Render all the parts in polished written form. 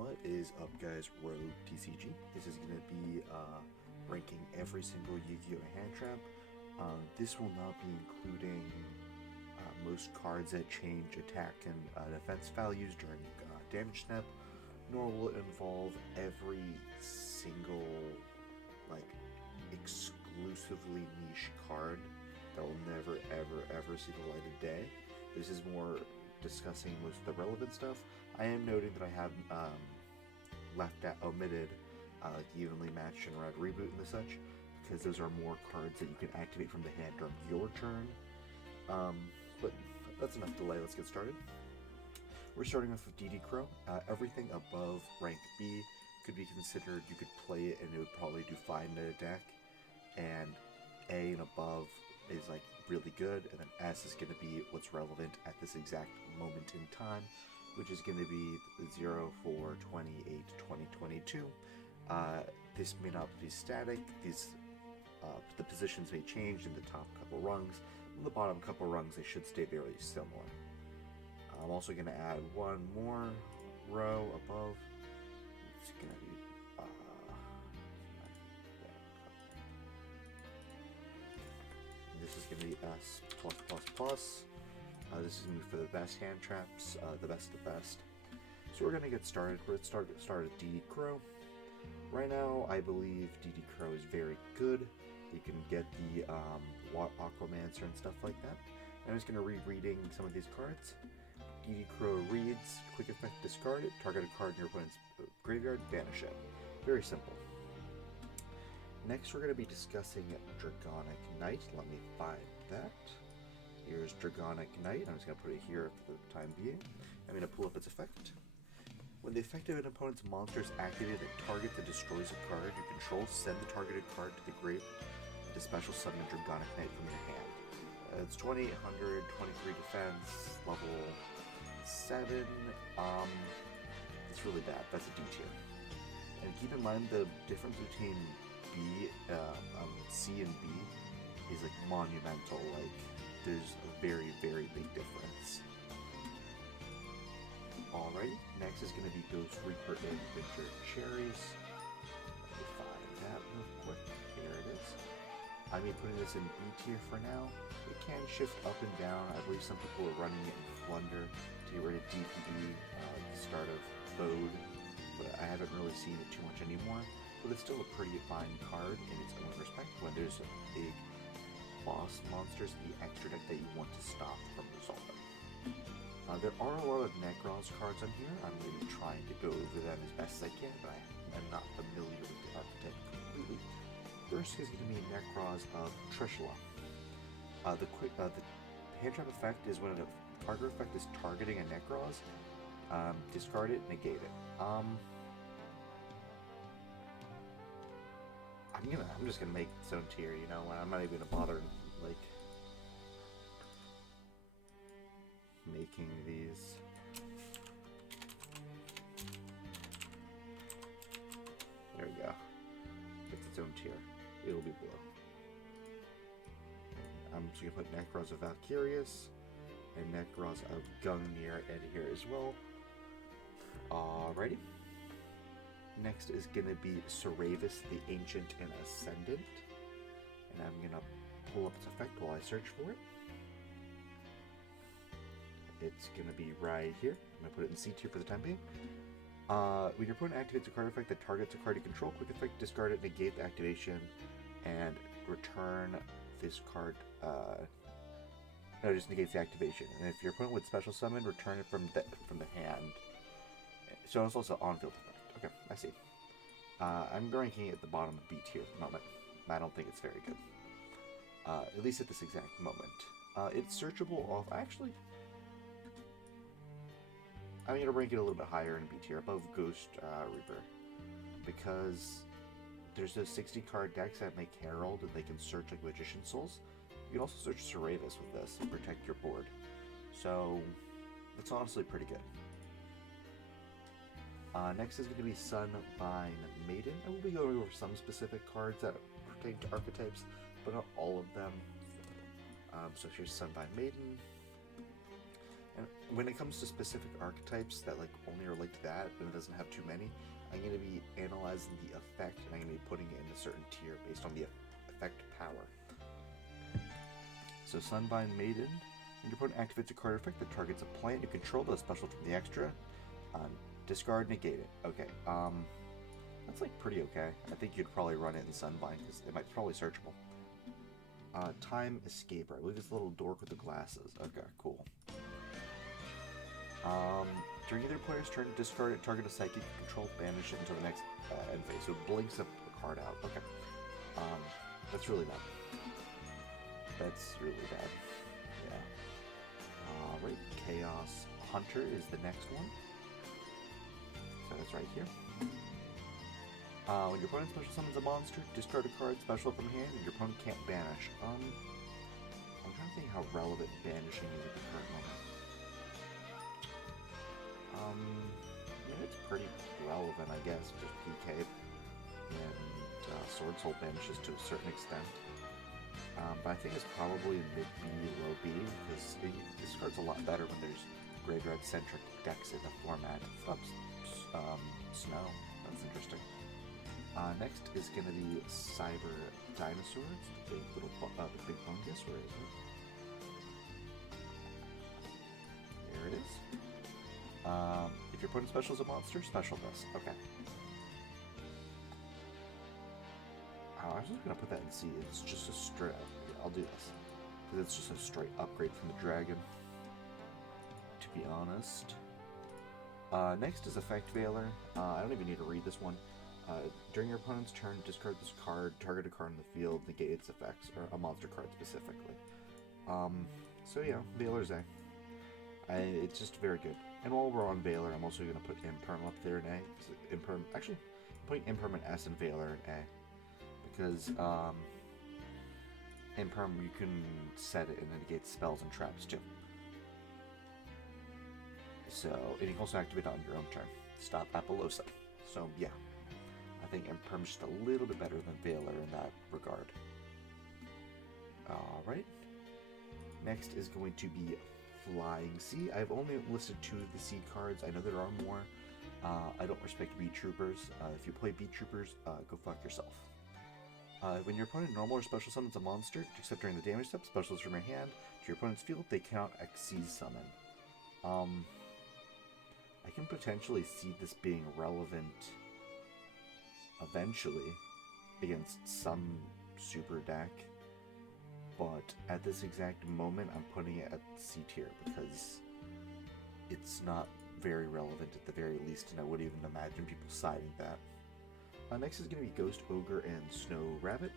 What is up, guys? Rogue TCG. This is going to be ranking every single Yu-Gi-Oh! Handtrap. This will not be including most cards that change attack and defense values during damage snap, nor will it involve every single exclusively niche card that will never ever see the light of day. This is more discussing most of the relevant stuff. I am noting that I have omitted evenly matched and red reboot and the such, because those are more cards that you can activate from the hand during your turn. But that's enough delay. Let's get started. We're starting off with DD Crow. Everything above rank B could be considered. You could play it and it would probably do fine meta deck, and A and above is like really good, and then S is going to be what's relevant at this exact moment in time, which is going to be 04/28/2022. This may not be static. The positions may change in the top couple rungs. In the bottom couple rungs, they should stay very similar. I'm also going to add one more row above. It's going to be this is going to be S+++. This is going to be for the best hand traps, the best of the best. So we're going to get started. We're going to start at DD Crow. Right now, I believe DD Crow is very good. You can get the Aquamancer and stuff like that. I'm just going to reading some of these cards. DD Crow reads, quick effect, discard it, target a card in your opponent's graveyard, banish it. Very simple. Next, we're going to be discussing Dragonic Knight. Let me find that. Here's Dragonic Knight. I'm just going to put it here for the time being. I'm going to pull up its effect. When the effect of an opponent's monster is activated that targets and destroys a card you control, send the targeted card to the grave and to special summon Dragonic Knight from your hand. It's 2800, 23 defense, level 7. It's really bad. That's a D tier. And keep in mind the difference between C and B is like monumental. Like, there's a very big difference. Alrighty, next is going to be Ghost Reaper and Winter Cherries. Let me find that real quick. Here it is. I'm putting this in B tier for now. It can shift up and down. I believe some people are running it in Flunder to get rid of DPD, the start of Bode, but I haven't really seen it too much anymore. But it's still a pretty fine card in its own respect when there's big boss monsters in the extra deck that you want to stop from resolving. There are a lot of Necros cards on here. I'm going to be trying to go over them as best as I can, but I'm not familiar with the archetype completely. First is going to be Necros of Trishula. The Handtrap effect is when a target effect is targeting a Necros, discard it, negate it. I'm just gonna make its own tier, you know. I'm not even gonna bother making these. There we go. It's its own tier. It'll be below. I'm just gonna put Necros of Valkyrius and Necros of Gungnir in here as well. Alrighty. Next is going to be Seravis, the Ancient and Ascendant. And I'm going to pull up its effect while I search for it. It's going to be right here. I'm going to put it in C tier for the time being. When your opponent activates a card effect that targets a card you control, quick effect, discard it, negate the activation, and return this card. No, it just negates the activation. And if your opponent would special summon, return it from the hand. So it's also on-field effect. Okay, I see. I'm ranking it at the bottom of B tier at the moment. I don't think it's very good. At least at this exact moment. It's searchable off... Actually, I'm going to rank it a little bit higher in B tier, above Ghost Reaper. Because there's those 60 card decks that make Herald, and they can search like Magician Souls. You can also search Seravis with this and protect your board. So, it's honestly pretty good. Next is going to be Sunvine Maiden. I will be going over some specific cards that pertain to archetypes, but not all of them. So here's Sunvine Maiden. And when it comes to specific archetypes that like only relate to that, and it doesn't have too many, I'm going to be analyzing the effect, and I'm going to be putting it in a certain tier based on the effect power. So Sunbind Maiden. When your opponent activates a card effect that targets a plant you control, does special from the extra. Discard, negate it. Okay. That's like pretty okay. I think you'd probably run it in Sunbind because it might probably searchable. Time Escaper. I believe it's a little dork with the glasses. Okay, cool. During either player's turn, discard it, target a psychic you control, banish it until the next end phase. So it blinks a card out. Okay. That's really bad. That's really bad. Yeah. Right. Chaos Hunter is the next one. So it's right here. When your opponent special summons a monster, discard a card special from hand, and your opponent can't banish. I'm trying to think how relevant banishing is at the current moment. I mean, it's pretty relevant, I guess. Just PK and Sword Soul banishes to a certain extent. But I think it's probably mid B, low B, because this card's a lot better when there's graveyard-centric decks in the format. Snow. That's interesting. Next is going to be Cyber Dinosaurs, the big little the big fungus. Where is it? There it is. If your opponent special is a monster, special this. Okay. I was just going to put that in C. It's just a straight... Okay, I'll do this. Because it's just a straight upgrade from the dragon. To be honest. Next is Effect Veiler. I don't even need to read this one. During your opponent's turn, discard this card, target a card in the field, negate its effects, or a monster card specifically. So yeah, Veiler's A. It's just very good. And while we're on Veiler, I'm also going to put Imperm up there in A. Actually, I'm putting Imperm and S and Veiler in A. Because Imperm, you can set it and it negates spells and traps too. So, and you can also activate it on your own turn. Stop Apollosa. So yeah. I think Imperm's just a little bit better than Veiler in that regard. Alright. Next is going to be Flying C. I've only listed 2 of the C cards. I know there are more. I don't respect Beat Troopers. If you play Beat Troopers, go fuck yourself. When your opponent normal or special summons a monster, except during the damage step, specials from your hand to your opponent's field, they cannot exceed summon. I can potentially see this being relevant eventually against some super deck, but at this exact moment I'm putting it at C tier because it's not very relevant at the very least, and I wouldn't even imagine people citing that. Next is going to be Ghost Ogre and Snow Rabbit.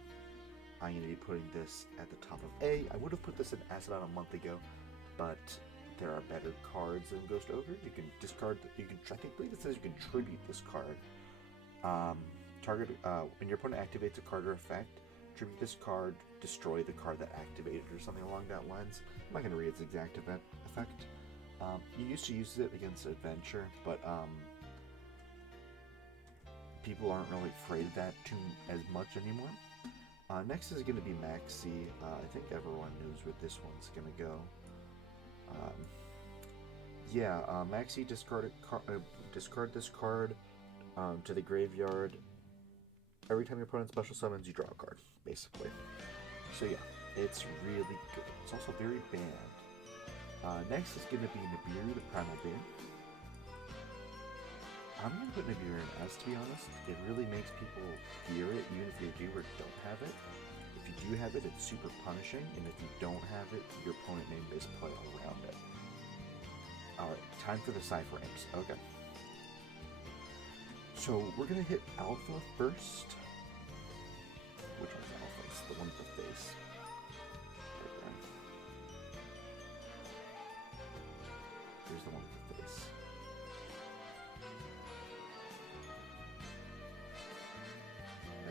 I'm going to be putting this at the top of A. I would have put this in S about a month ago, but there are better cards than Ghost Ogre. You can discard. I believe it says you can tribute this card. When your opponent activates a card or effect, tribute this card, destroy the card that activated, or something along that lines. I'm not going to read its exact effect. You used to use it against Adventure, but people aren't really afraid of that as much anymore. Next is going to be Maxi. I think everyone knows where this one's going to go. Maxi, discard this card to the graveyard. Every time your opponent special summons, you draw a card, basically. So yeah, it's really good. It's also very banned. Next is going to be Nibiru, the Primal Bear. I'm going to put Nibiru in S, to be honest. It really makes people fear it, even if you do or don't have it. If you do have it, it's super punishing, and if you don't have it, your opponent may misplay around it. Alright, time for the Cypher Imps. Okay. So, we're going to hit Alpha first. Which one's Alpha? It's the one with the face. Okay. Here's the one with the face.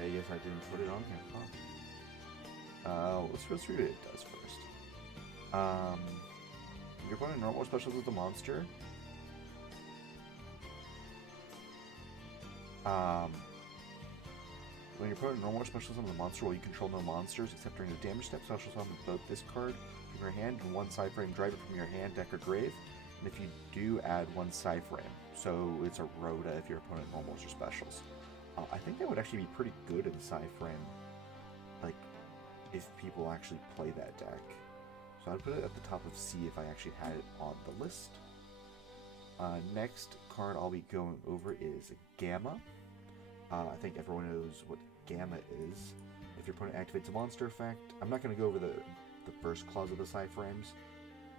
I guess I didn't put it on here, huh? Let's read what it does first. Your opponent normal specials with the monster. When your opponent normal specials on the monster, while you control no monsters, except during the damage step, special summon both this card from your hand and one side frame, drive it from your hand, deck, or grave. And if you do add one Cyframe, so it's a Rhoda if your opponent normals or specials, I think that would actually be pretty good in Cyframe, like, if people actually play that deck. So I'd put it at the top of C if I actually had it on the list. Next card I'll be going over is Gamma. I think everyone knows what Gamma is. If your opponent activates a monster effect, I'm not going to go over the first clause of the Cyframes.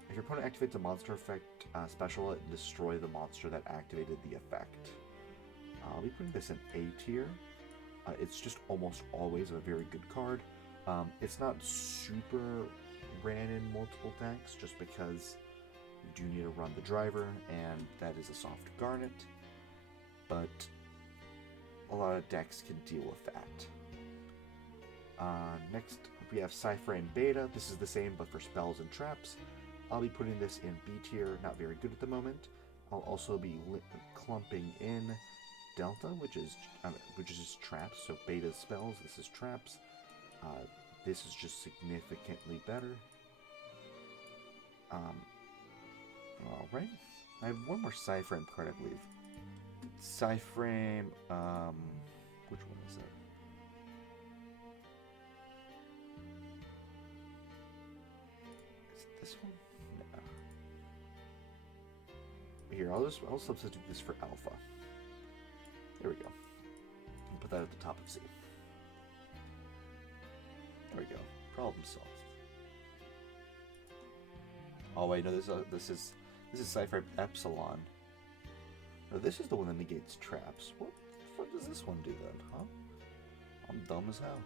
If your opponent activates a monster effect special it, destroy the monster that activated the effect. I'll be putting this in A tier. It's just almost always a very good card. It's not super ran in multiple decks just because you do need to run the driver, and that is a soft Garnet. But a lot of decks can deal with that. Next, we have Cyframe Beta. This is the same, but for spells and traps. I'll be putting this in B tier, not very good at the moment. I'll also be clumping in Delta, which is just traps. So Beta is spells, this is traps. This is just significantly better. Alright. I have one more Cyframe card, I believe. Cyframe, which one is it? Is it this one? No. Here, I'll substitute this for Alpha. There we go. I'll put that at the top of C. There we go. Problem solved. Oh wait, no, this is Cyframe Epsilon. No, this is the one that negates traps. What the fuck does this one do then, huh? I'm dumb as hell.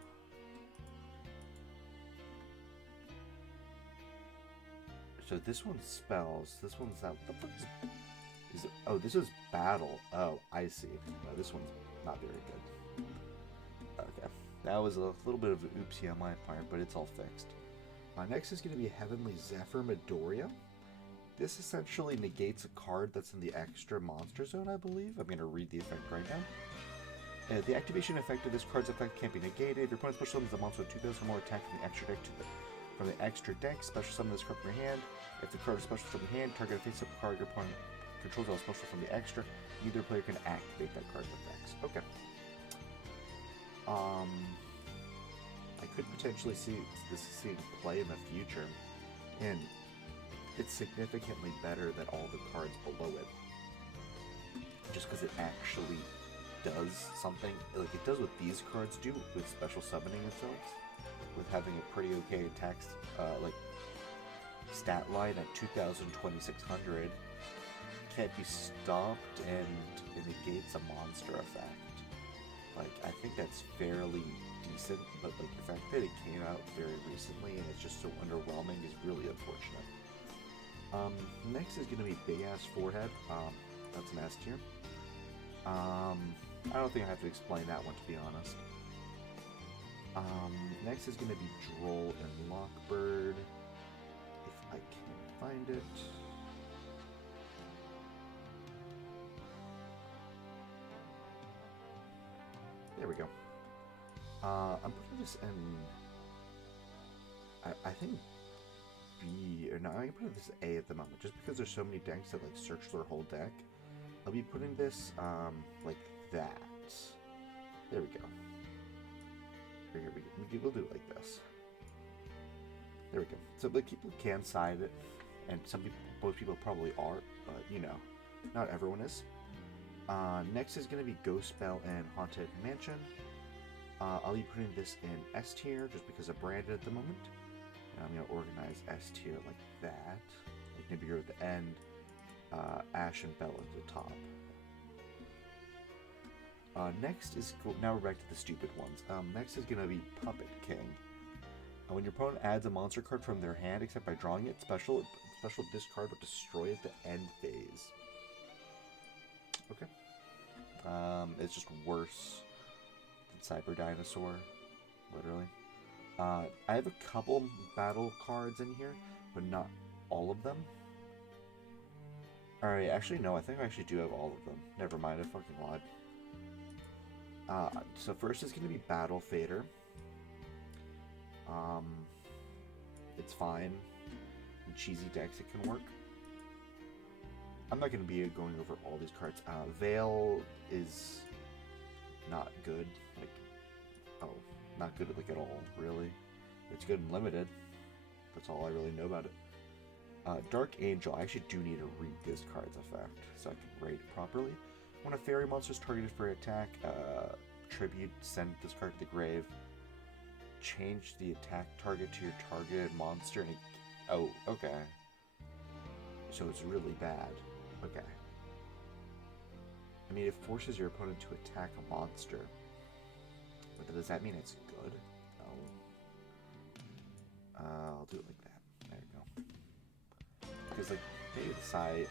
So this one spells. This one's not. What the fuck is it? Oh, this is battle. Oh, I see. No, this one's not very good. Okay, that was a little bit of an oopsie on my part, but it's all fixed. Next is going to be Heavenly Zephyr Midoriya. This essentially negates a card that's in the extra monster zone, I believe. I'm going to read the effect right now. The activation effect of this card's effect can't be negated. If your opponent special summons a monster with 2,000 or more attack from the extra deck from the extra deck, special summon this card from your hand. If the card is special from your hand, target a face-up card your opponent controls all special from the extra. Neither player can activate that card with X. Okay. I could potentially see this seeing play in the future, and it's significantly better than all the cards below it. Just because it actually does something like it does what these cards do with special summoning themselves, with having a pretty okay attack like stat line at 2,000, 2,600, can't be stopped, and it negates a monster effect. Like, I think that's fairly decent, but like the fact that it came out very recently and it's just so underwhelming is really unfortunate. Next is going to be Big Ass Forehead. That's an S tier. I don't think I have to explain that one, to be honest. Next is going to be Droll and Lockbird, if I can find it. There we go. I'm putting this in, I think B, or no, I'm putting this A at the moment, just because there's so many decks that like search their whole deck. I'll be putting this like that. There we go. Here we go. We'll do it like this. There we go. So like people can side it, and some people, most people probably are, but you know, not everyone is. Next is going to be Ghost Spell and Haunted Mansion. I'll be putting this in S tier just because of branded at the moment. And I'm going to organize S tier like that. Like Nibiru at the end, Ash and Bell at the top. Next is, now we're back to the stupid ones. Next is going to be Puppet King. When your opponent adds a monster card from their hand, except by drawing it, special discard but destroy at the end phase. Okay. It's just worse than Cyber Dinosaur, literally. I have a couple battle cards in here, but not all of them. Alright, actually no, I think I actually do have all of them. Never mind, I fucking lied. So first is going to be Battle Fader. It's fine. In cheesy decks it can work. I'm not going to be going over all these cards. Veil is not good. Like, oh, not good like at all, really. It's good and limited. That's all I really know about it. Dark Angel. I actually do need to read this card's effect so I can rate it properly. When a fairy monster is targeted for an attack, tribute, send this card to the grave. Change the attack target to your targeted monster. And oh, okay. So it's really bad. Okay. I mean, it forces your opponent to attack a monster. But does that mean it's good? No. I'll do it like that. There you go. Because, like, maybe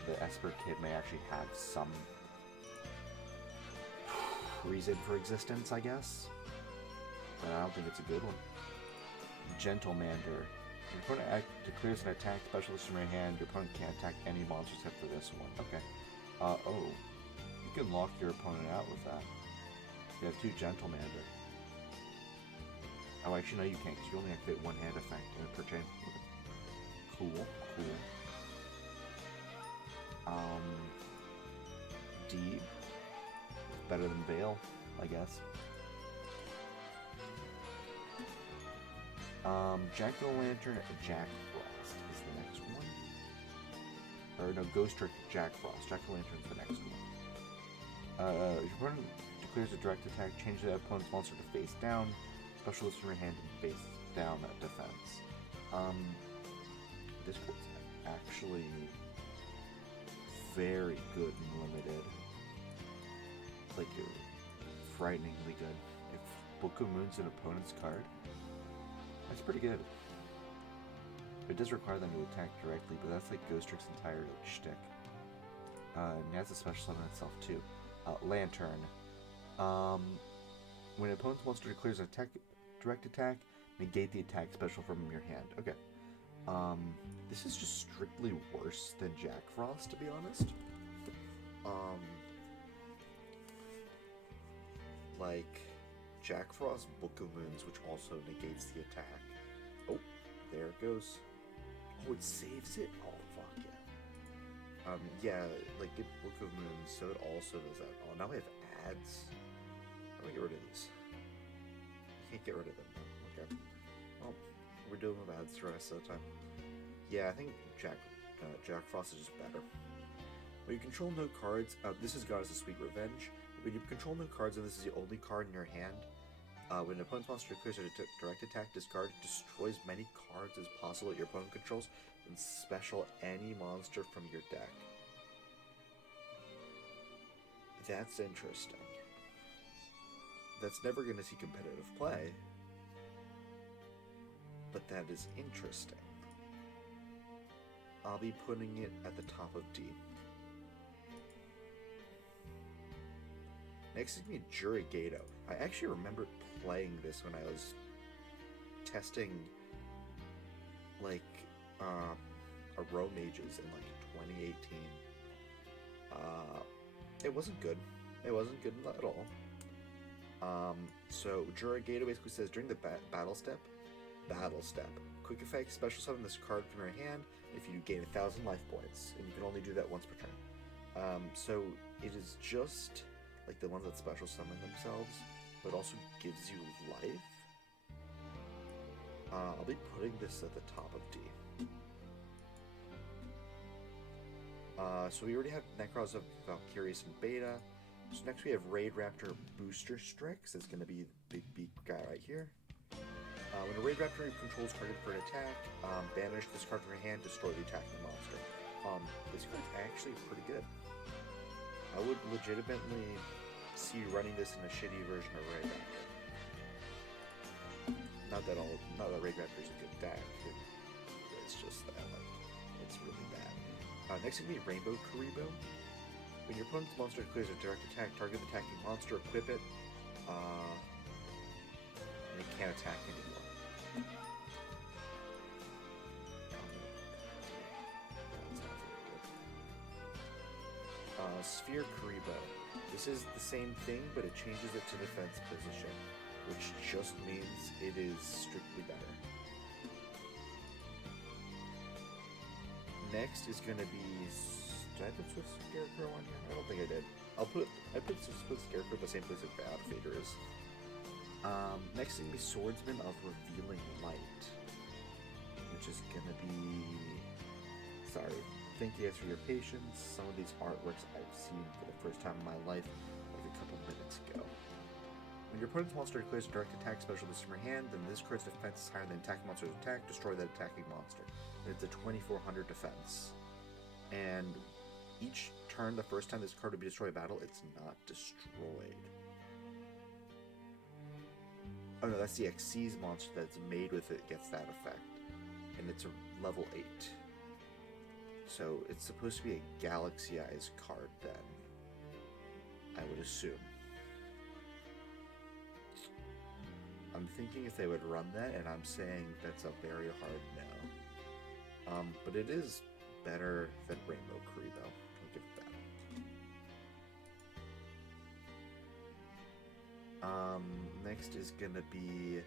the Esper Kid may actually have some reason for existence, I guess. But I don't think it's a good one. Gentlemander. Your opponent declares an attack specialist from your hand. Your opponent can't attack any monsters except for this one. Okay. Oh. You can lock your opponent out with that. You have 2 Gentlemander. Oh, actually, no, you can't, because you only activate one hand effect per chain. Okay. Cool, cool. D. Better than Veil, I guess. Jack-o'-lantern, Jack Frost is the next one. Or no, Ghost Trick, Jack Frost. Jack-o'-lantern is the next one. Your opponent declares a direct attack, change the opponent's monster to face down. Specialist from your hand and face down defense. This card's actually very good and limited. Like, frighteningly good. If Book of Moon's an opponent's card, that's pretty good. It does require them to attack directly, but that's like Ghost Trick's entire shtick. And it has a special summon itself too. Lantern. When an opponent's monster declares an direct attack, negate the attack special from your hand. Okay. This is just strictly worse than Jack Frost, to be honest. Like Jack Frost Book of Moons, which also negates the attack. Oh, there it goes. Oh, it saves it? Oh, fuck yeah. Yeah, like the Book of Moons, so it also does that. Oh, now we have ads. How do we get rid of these? Can't get rid of them though. Okay. Well, we're dealing with ads the rest of the time. Yeah, I think Jack Frost is just better. When you control no cards, this is Goddess of Sweet Revenge. When you control no cards and this is the only card in your hand, when an opponent's monster declares a direct attack, discard destroys many cards as possible that your opponent controls, and special any monster from your deck. That's interesting. That's never going to see competitive play, but that is interesting. I'll be putting it at the top of D. Next is going to be yugioh. I actually remember playing this when I was testing, like, Row Mages in, like, 2018. It wasn't good. It wasn't good at all. So yugioh basically says, during the battle step, quick effect, special summon this card from your hand if you gain 1,000 life points, and you can only do that once per turn. So it is just like the ones that special summon themselves, but also gives you life. I'll be putting this at the top of D. So we already have Necros of Valkyries and Beta. So next we have Raid Raptor Booster Strix. It's going to be the big beak guy right here. When a Raid Raptor controls target for an attack, banish this card from your hand, destroy the attacking monster. This card's actually pretty good. I would legitimately see you running this in a shitty version of Raid Raptor. Not that Raid Raptor is a good deck. It's just that, like, it's really bad. Next is going to be Rainbow Kuriboh. When your opponent's monster declares a direct attack, target the attacking monster, equip it, and it can't attack anymore. Sphere Kuriboh. This is the same thing, but it changes it to defense position, which just means it is strictly better. Next is going to be Did I put Swift Scarecrow on here? I don't think I did. I put Swift Scarecrow the same place that Bad Fader is. Next thing be Swordsman of Revealing Light, which is gonna be. Sorry. Thank you guys for your patience. Some of these artworks I've seen for the first time in my life, like a couple minutes ago. When your opponent's monster declares a direct attack special from your hand, then this card's defense is higher than attacking monster's attack. Destroy that attacking monster. And it's a 2400 defense. And each turn, the first time this card would be destroyed in battle, it's not destroyed. Oh no, that's the Xyz monster that's made with it gets that effect. And it's a level 8. So it's supposed to be a Galaxy-ized card then, I would assume. I'm thinking if they would run that, and I'm saying that's a very hard no. But it is better than Rainbow Kuriboh. I'll give it that. Next is gonna be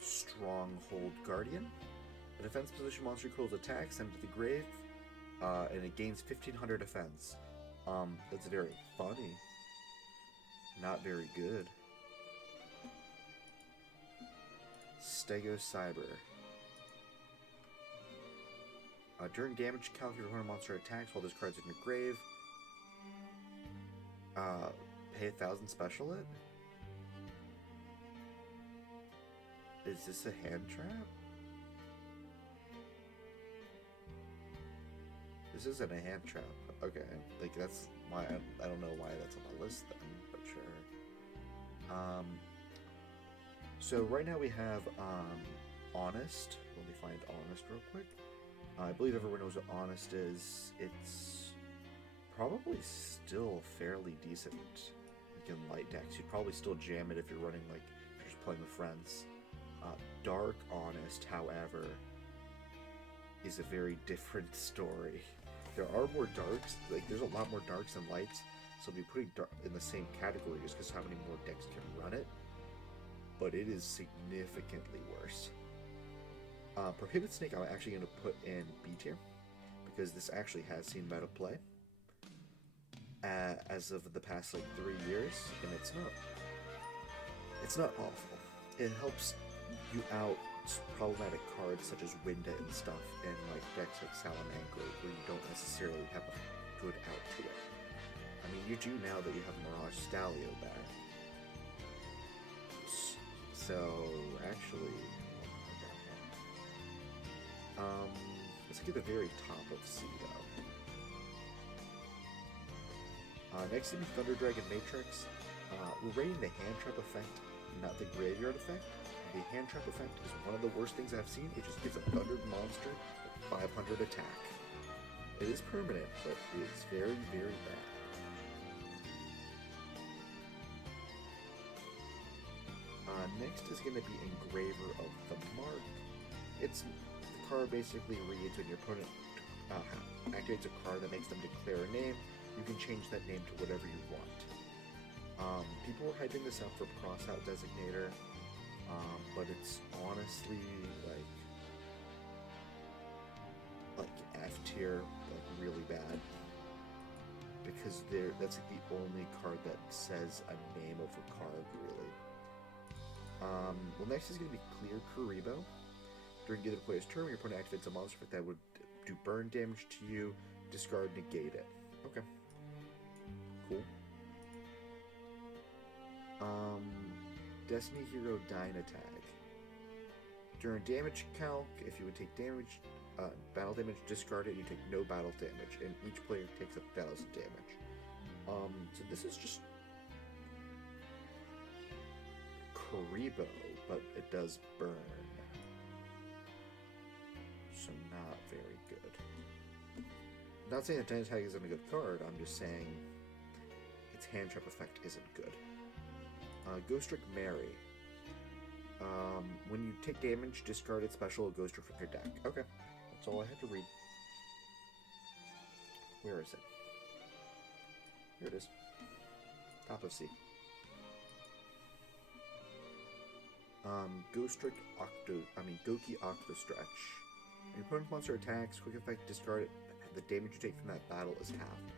Stronghold Guardian. A defense position monster equals attack, send it to the grave, and it gains 1500 defense. That's very funny. Not very good. Stego Cyber. During damage, calculate your monster attacks while this card's in your grave. Pay 1000 special it? Is this a Handtrap? This isn't a Handtrap. Okay, like that's why I don't know why that's on the list then, but sure. So right now we have Honest. Let me find Honest real quick. I believe everyone knows what Honest is. It's probably still fairly decent. Like in light decks, you'd probably still jam it if you're running like if you're just playing with friends. Dark Honest, however, is a very different story. There are more darks, like there's a lot more darks than lights, so I'll be putting dark in the same category just because how many more decks can run it. But it is significantly worse. Prohibit Snake I'm actually going to put in B tier because this actually has seen meta play as of the past like 3 years, and it's not awful. It helps you out problematic cards such as Winda and stuff in like decks like Salamanca where you don't necessarily have a good out to it. I mean, you do now that you have Mirage Stalio back. So actually, let's get the very top of C though. Next to be Thunder Dragon Matrix. We're rating the Handtrap effect, not the Graveyard effect. The Handtrap effect is one of the worst things I've seen. It just gives a thundered monster 500 attack. It is permanent, but it's very, very bad. Next is going to be Engraver of the Mark. It's the card basically reads when your opponent activates a card that makes them declare a name. You can change that name to whatever you want. People were hyping this up for Crossout Designator. But it's honestly like F tier, like really bad, because that's like the only card that says a name of a card really. Well, next is going to be Clear Kuriboh. During either player's turn, when your opponent activates a monster that would do burn damage to you, discard, negate it. Okay. Cool. Destiny Hero Dynatag. During damage calc, if you would take damage, battle damage, discard it, and you take no battle damage, and each player takes 1000 damage. So this is just Kuriboh, but it does burn. So not very good. Not saying that Dynatag isn't a good card, I'm just saying its Handtrap effect isn't good. Ghost Trick Mary. When you take damage, discard its special Ghost Trick from your deck. Okay, that's all I had to read. Where is it? Here it is. Top of C. Ghost Trick Goki Octo Stretch. When your opponent's monster attacks, quick effect, discard it, the damage you take from that battle is halved.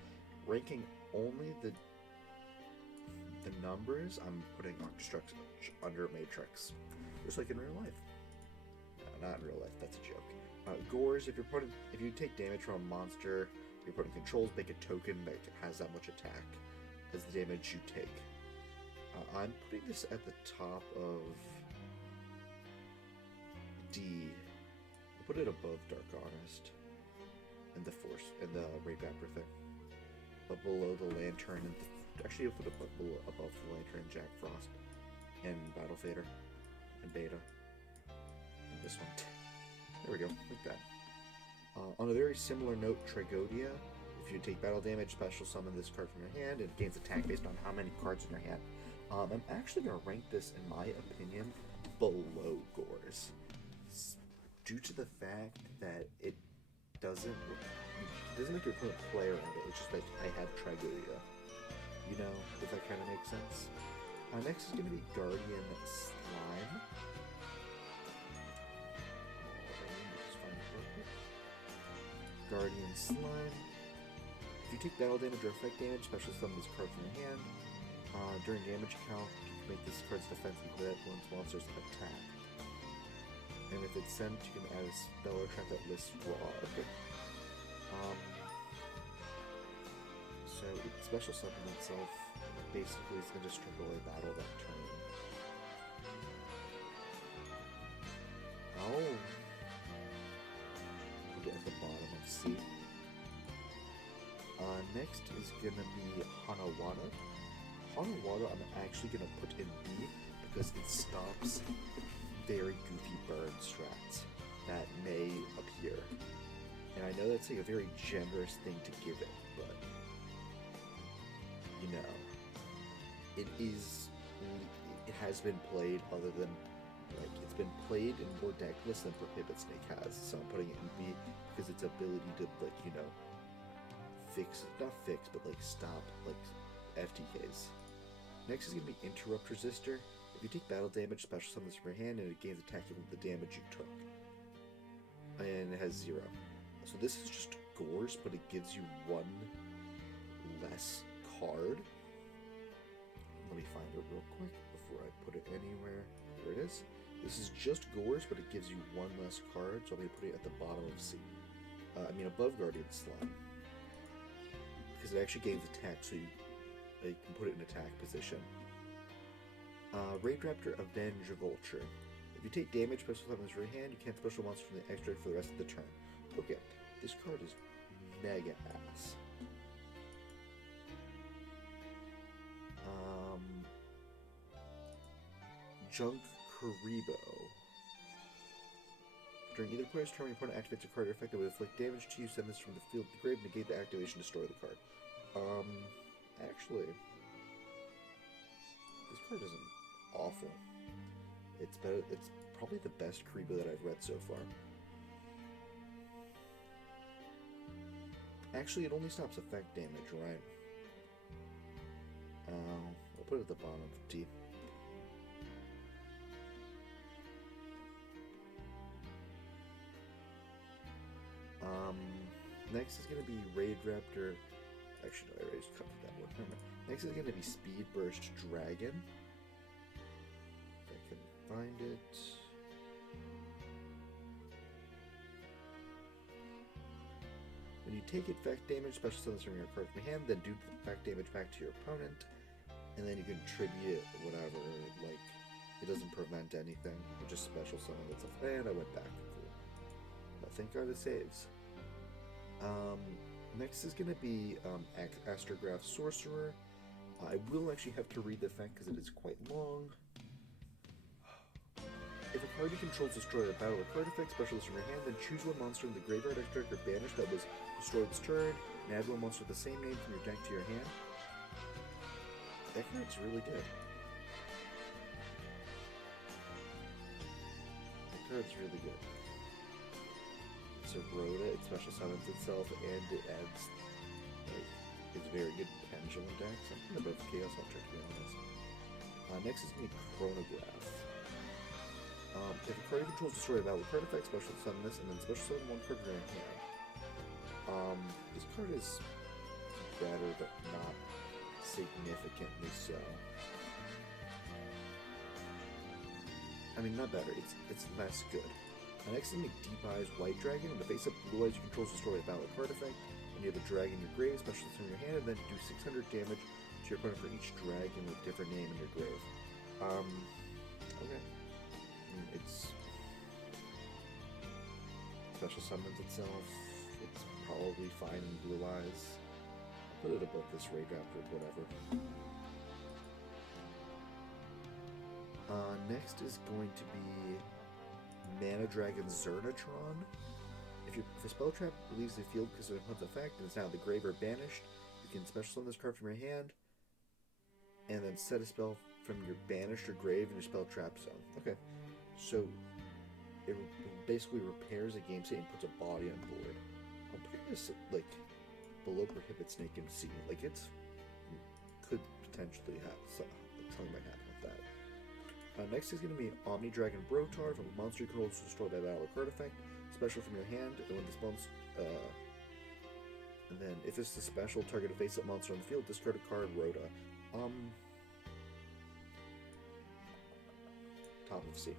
Ranking only the numbers, I'm putting Octastruct under Matrix, just like in real life. No, not in real life. That's a joke. Gores, if you take damage from a monster, your opponent controls, make a token that has that much attack as the damage you take. I'm putting this at the top of D. I'll put it above Dark Honest and the Force and the Raid Raptor thing, but below the Lantern and actually I'll put it above the Lantern and Jack Frost and Battle Fader and Beta and this one. There we go, like that. On a very similar note, Tragodia. If you take battle damage, special summon this card from your hand, and it gains attack based on how many cards in your hand. I'm actually going to rank this, in my opinion, below Gores, due to the fact that it doesn't make your opponent play around it. It's just like I have Tragodia. You know, if that kind of makes sense. Next is going to be Guardian Slime. Guardian Slime. If you take battle damage or effect damage, special summon this card from your hand. During damage count, you can make this card's defense equal to once monsters attack. And if it's sent, you can add a spell or trap that lists raw. Okay. So its special summon itself basically is going to strip away battle that turn. Oh. Put it at the bottom of C. Next is going to be Hanawada. Hanawada I'm actually going to put in B because it stops very goofy burn strats that may appear. And I know that's like a very generous thing to give it, but you know, it has been played other than, like, it's been played in more deck lists than Prohibit Snake has, so I'm putting it in B because its ability to, like, you know, but like stop, like, FTKs. Next is going to be Interrupt Resistor. If you take battle damage, special summon this from your hand, and it gains attack equal to the damage you took. And it has 0. So this is just Gores, but it gives you 1 less card. Let me find it real quick before I put it anywhere. There it is. This is just Gores, but it gives you 1 less card, so I'm going to put it at the bottom of C. Above Guardian Slime. Because it actually gains attack, so you can put it in attack position. Raid Raptor Avenge Vulture. If you take damage, special summons from your hand, you can't special monster from the extract for the rest of the turn. Okay, this card is mega ass. Junk Karibo. During either player's turn, when your opponent activates a card or effect that would inflict damage to you, send this from the field to the grave, negate the activation, destroy the card. Actually, this card isn't awful. It's better. It's probably the best Karibo that I've read so far. Actually, it only stops effect damage, right? I'll put it at the bottom of D. Next is going to be Raid Raptor. Actually, no, I already just covered that one. Next is going to be Speed Burst Dragon. If I can find it. When you take effect damage, special summons from your card from your hand, then do the effect damage back to your opponent, and then you can tribute whatever. Like, it doesn't prevent anything. It just special summon itself. And I went back. Cool. But thank God it saves. Next is going to be Astrograph Sorcerer. I will actually have to read the effect because it is quite long. If a card you control is destroyed at battle or card effect, special this from your hand, then choose one monster in the graveyard, extract, or banish that was destroyed this turn, and add one monster with the same name from your deck to your hand. That card's really good. That card's really good. So Rhoda, it special summons itself, and it adds, like, it's very good pendulum deck. Something about Chaos Ultra, to be honest. Next is going to be Chronograph. If a card you control is destroyed by battle card effect, special summon this, and then special summon one card from your hand. This card is better, but not significantly so. I mean, not better. It's less good. Next is Deep Eyes White Dragon. When the face up Blue Eyes, you control destroy a valid card effect. When you have a dragon in your grave, special summon in your hand, and then do 600 damage to your opponent for each dragon with a different name in your grave. Okay. I mean, it's special summons itself. It's probably fine in Blue Eyes. I'll put it above this Ray Raptor, whatever. Next is going to be Mana Dragon Zernatron. If a spell trap leaves the field because of an opponent's effect and is now in the grave or banished, you can special summon this card from your hand and then set a spell from your banished or grave in your spell trap zone. Okay, so it basically repairs a game state and puts a body on board. I'm putting this like below Prohibit Snake MC. Like could potentially have something might happen with that. Next is going to be Omni Dragon Brotar. From a monster you control is destroyed by battle or card effect. Special from your hand, and when this monster, and then if it's the special, target a face-up monster on the field, discard a card, Rhoda. Top of C.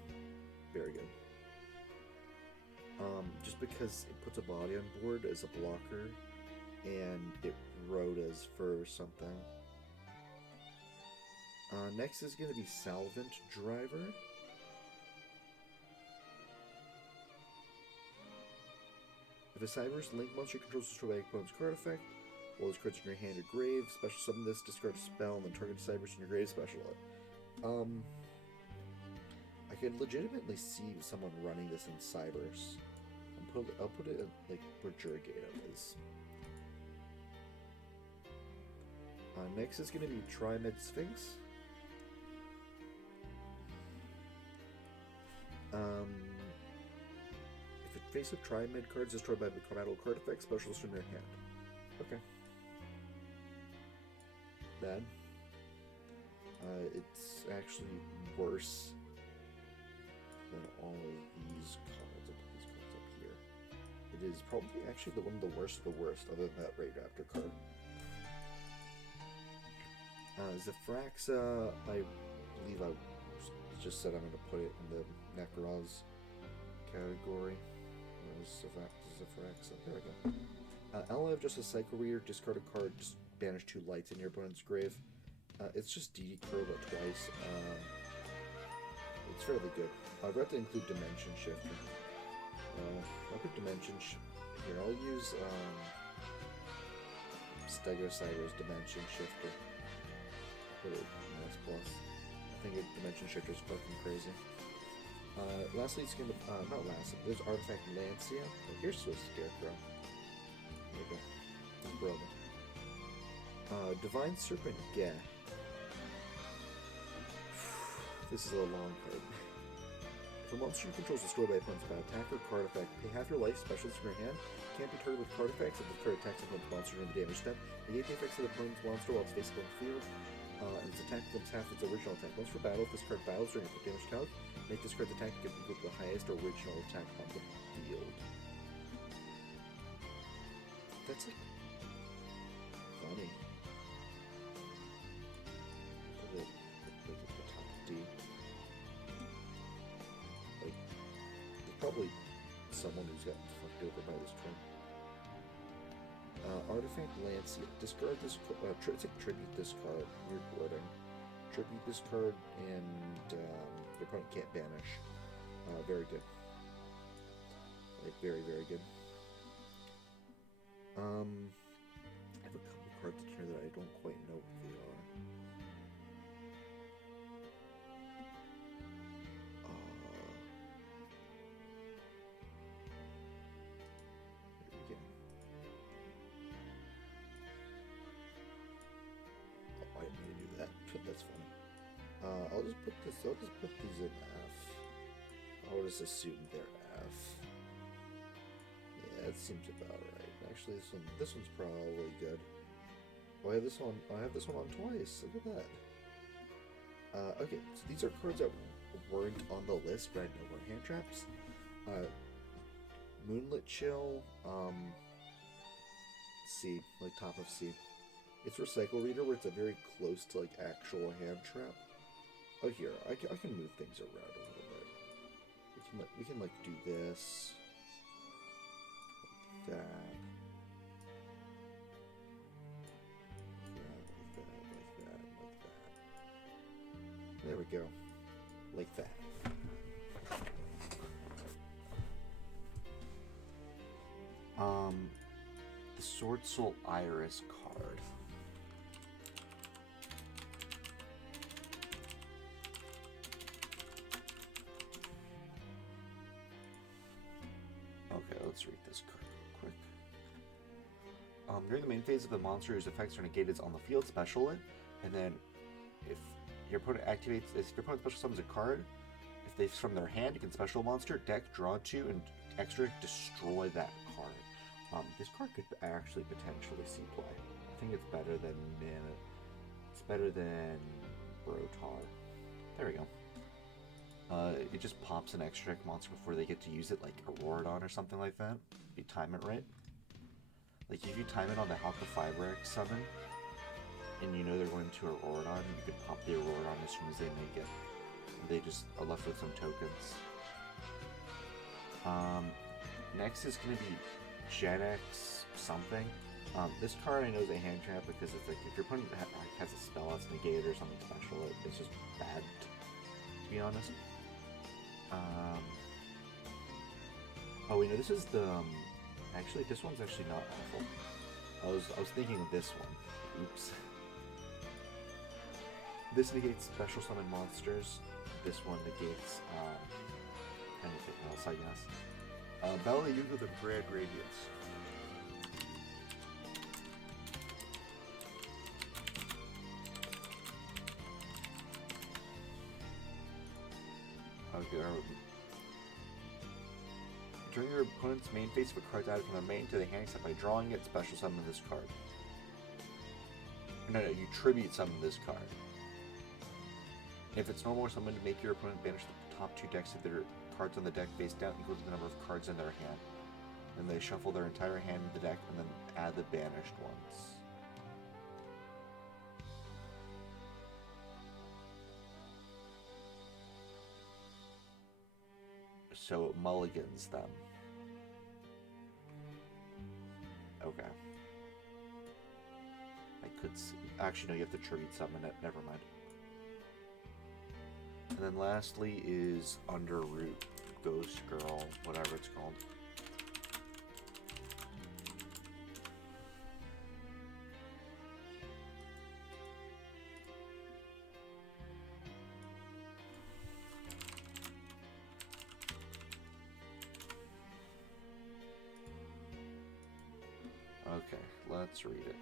Very good. Just because it puts a body on board as a blocker, and it Rhodas for something. Next is going to be Salvant Driver. If a Cyber's Link monster controls destroy by opponent's card effect, while this card's in your hand or grave, special summon this, discard a spell, and then target a Cyber's in your grave, special it. I could legitimately see someone running this in Cybers. I'll put it like where Jurgado is. Next is going to be Trimed Sphinx. If it face up Trimed cards destroyed by the battle card effect, specials from your hand. Okay. Bad. It's actually worse than all of these cards. I'll put these cards up here. It is probably actually one of the worst of the worst, other than that Ray Raptor card. Zefraxa, I believe I just said I'm going to put it in the Necroz category. Zefraxa, there we go. Ally of just a Cycle Reader, discard a card, just banish 2 lights in your opponent's grave. It's just DD Curl but twice. It's fairly good. I've got to include Dimension Shifter. I'll put Dimension here. I'll use Stegocyber's Dimension Shifter. Put it nice plus. I think Dimension Shifter is fucking crazy. Lastly, it's gonna not lastly. There's Artifact Lancia. Oh, here's Swiss Scarecrow. There you go. Brother. Divine Serpent Geh. This is a long card. If a monster you control is destroyed by opponent's by attack or card effect, pay half your life specials from your hand. Can't be targeted with card effects if the card attacks opponent's monster during the damage step. Negate the effects of the opponent's monster while it's facing on the field. And its attack becomes half its original attack. Once for battle, if this card battles during a damage count, make this card's attack equal to the highest original attack on the field. That's like funny. Put it at the top D. Like, there's probably someone who's gotten fucked over by this turn. Artifact Lancia. Discard this tribute this card. Weird wording. Tribute this card, and your opponent can't banish. Very good. Like, very, very good. I have a couple cards in here that I don't quite know what they are. That's funny. I'll just put these in F. I'll just assume they're F. Yeah, that seems about right. Actually, this one's probably good. Oh, I have this one on twice. Look at that. Okay, so these are cards that weren't on the list, but I know were hand traps. Moonlit Chill, C, like top of C. It's Recycle Reader, where it's a very close to like actual hand trap. Oh, here, I can move things around a little bit. We can like do this, like that. There we go. Like that. The Sword Soul Iris card. Okay, let's read this card real quick. During the main phase of the monster whose effects are negated on the field, special it, and then if your opponent special summons a card, if they from their hand, you can special monster, deck, draw 2, and extra destroy that card. This card could actually potentially see play. I think it's better than Brotar. There we go. It just pops an extra deck monster before they get to use it, like Auroradon or something like that. If you time it right. Like if you time it on the Halka Fibrax summon, and you know they're going to Auroradon, you could pop the Auroradon as soon as they make it. They just are left with some tokens. Next is going to be Gen X something. This card I know is a hand trap because it's like if your opponent has a spell that's negated or something special, it's just bad, to be honest. Oh wait, no, this is the actually this one's actually not awful. I was thinking of this one. Oops. This negates special summon monsters. This one negates anything else, I guess. Battle of Yugioh the Grand Radiance. Okay. During your opponent's main phase, if a card's added from their main to the hand except by drawing it, special summon this card. No, you tribute summon this card. If it's normal or summon to make your opponent banish the top 2 decks of their cards on the deck face down equal to the number of cards in their hand. Then they shuffle their entire hand in the deck and then add the banished ones. So it mulligans them. Okay. I could see. Actually, no, you have to tribute summon it. Never mind. And then lastly is Underroot, Ghost Girl, whatever it's called. Okay, let's read it.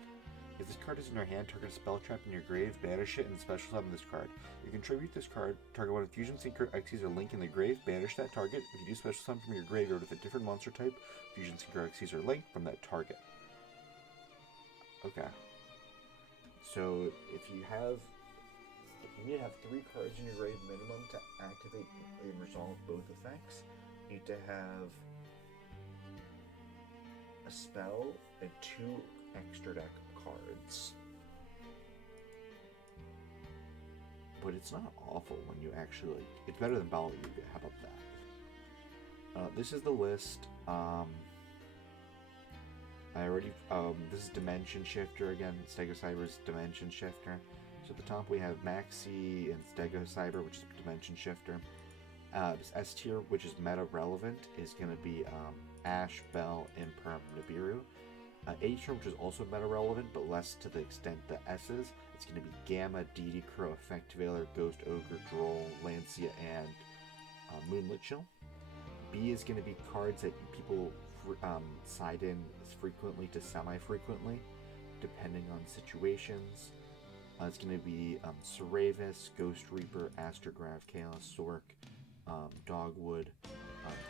If this card is in your hand, target a spell trap in your grave, banish it, and special summon this card. You contribute this card, target one Fusion Synchro Xyz or Link in the grave, banish that target. If you do special summon from your graveyard with a different monster type, Fusion Synchro Xyz or Link from that target. Okay. So if you need to have 3 cards in your grave minimum to activate and resolve both effects. You need to have a spell and 2 extra deck cards. But it's not awful when you actually, it's better than Battle of Yugioh. How about that? This is the list. This is Dimension Shifter again. Stegocyber's Dimension Shifter. So at the top we have Maxi and Stegocyber, which is Dimension Shifter. This S tier, which is meta relevant, is going to be Ash, Bell, Imperm, Nibiru. A tier, which is also meta relevant, but less to the extent the S's. It's going to be Gamma, DD Crow, Effect Veiler, Ghost Ogre, Droll, Lancia, and Moonlit Chill. B is going to be cards that people side in frequently to semi-frequently, depending on situations. It's going to be Seravis, Ghost Reaper, Astrograph, Chaos Sork, Dogwood,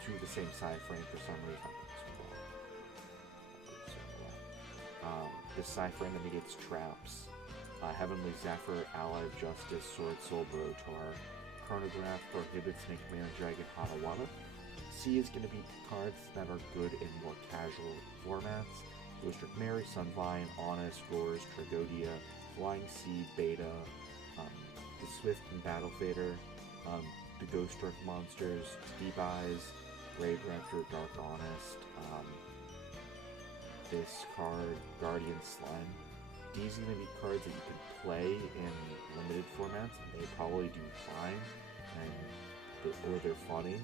2 of the same side frame for some reason. This side frame that negates traps. Heavenly Zephyr, Ally of Justice, Sword Soul, Brotar. Chronograph prohibits Snake Man, Dragon, Hatawada. C is going to be cards that are good in more casual formats. Ghost Trick Mary, Sunvine, Honest, Roars, Tragodia, Flying Seed, Beta, the Swift and Battle Fader, the Ghost Trick monsters, Deep Eyes, Raid Raptor, Dark Honest, this card, Guardian Slime. These are going to be cards that you can play in limited formats, and they probably do fine, or they're funny.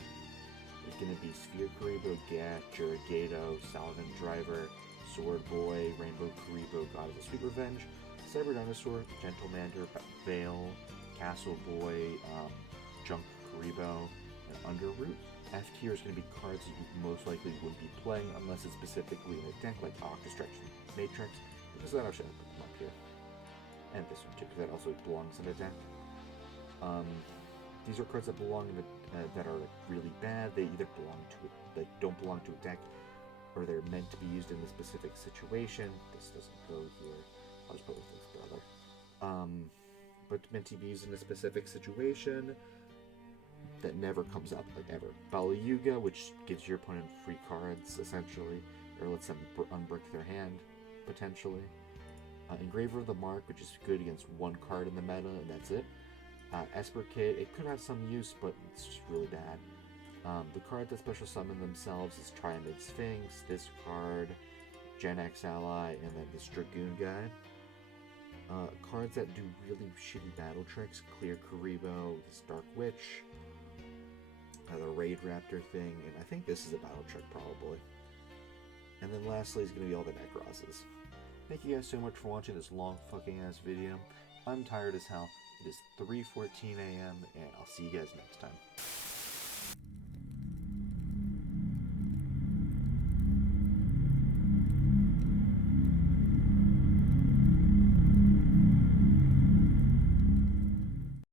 It's going to be Sphere Karibo, Gat, Jurigato, Salvin Driver, Sword Boy, Rainbow Karibo, God of the Sweet Revenge, Cyber Dinosaur, Gentle Mander, Veil, Castle Boy, Junk Karibo, and Underroot. F tier is going to be cards that you most likely wouldn't be playing unless it's specifically in a deck like Octastretch Matrix, because that I'll show put them up here. And this one too, because that also belongs in a deck. These are cards that belong in that are really bad. They either belong to don't belong to a deck, or they're meant to be used in a specific situation. This doesn't go here. I'll just put with this brother. But meant to be used in a specific situation that never comes up, like ever. Yugioh, which gives your opponent free cards, essentially, or lets them unbrick their hand, potentially. Engraver of the Mark, which is good against one card in the meta, and that's it. Esper Kit, it could have some use, but it's just really bad. The cards that special summon themselves is Triamid Sphinx, this card, Gen X Ally, and then this Dragoon guy. Cards that do really shitty battle tricks, Clear Karibo, this Dark Witch, the Raid Raptor thing, and I think this is a battle trick probably. And then lastly is going to be all the Necrosses. Thank you guys so much for watching this long fucking ass video. I'm tired as hell. It is 3:14 a.m. and I'll see you guys next time.